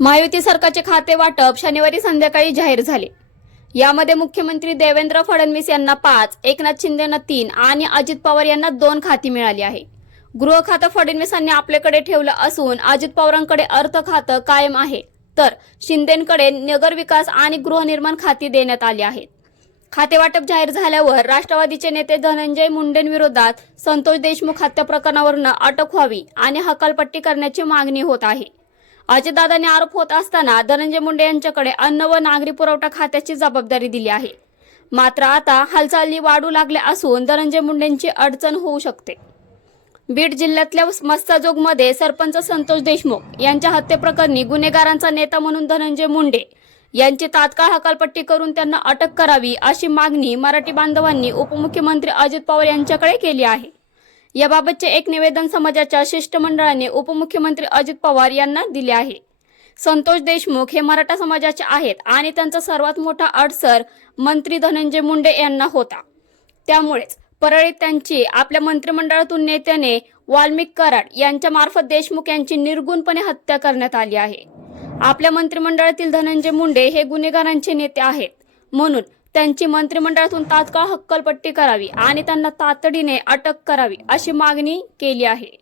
महायुती सरकारचे खाते वाटप शनिवारी संध्याकाळी जाहीर झाले. यामध्ये मुख्यमंत्री देवेंद्र फडणवीस यांना पाच एकनाथ शिंदेना तीन आणि अजित पवार यांना दोन खाती मिळाली आहे. गृह खातं फडणवीसांनी आपल्याकडे ठेवलं असून अजित पवारांकडे अर्थ खातं कायम आहे. तर शिंदेकडे नगर विकास आणि गृहनिर्माण खाती देण्यात आली आहेत. खाते वाटप जाहीर झाल्यावर राष्ट्रवादीचे नेते धनंजय मुंडेंविरोधात संतोष देशमुख हत्या प्रकरणावरून अटक व्हावी आणि हकालपट्टी करण्याची मागणी होत आहे. अजितदादांनी आरोप होत असताना धनंजय मुंडे यांच्याकडे अन्न व नागरी पुरवठा खात्याची जबाबदारी दिली आहे. मात्र आता हालचाली वाढू लागल्या असून धनंजय मुंडेंची अडचण होऊ शकते. बीड जिल्ह्यातल्या मस्ताजोगमध्ये सरपंच संतोष देशमुख यांच्या हत्येप्रकरणी गुन्हेगारांचा नेता म्हणून धनंजय मुंडे यांची तात्काळ हकालपट्टी करून त्यांना अटक करावी अशी मागणी मराठी बांधवांनी उपमुख्यमंत्री अजित पवार यांच्याकडे केली आहे. याबाबतचे एक निवेदन समाजाच्या शिष्टमंडळाने उपमुख्यमंत्री अजित पवार यांना दिले आहे. संतोष देशमुख हे मराठा समाजाचे आहेत आणि त्यांचा सर्वात मोठा अडसर मंत्री धनंजय मुंडे यांना होता. त्यामुळेच परळीत त्यांची आपल्या मंत्रिमंडळातून नेत्याने वाल्मिक कराड यांच्या मार्फत देशमुख यांची निर्गुणपणे हत्या करण्यात आली आहे. आपल्या मंत्रिमंडळातील धनंजय मुंडे हे गुन्हेगारांचे नेते आहेत. म्हणून त्यांची मंत्रिमंडळातून तात्काळ हक्कलपट्टी करावी आणि त्यांना तातडीने अटक करावी अशी मागणी केली आहे.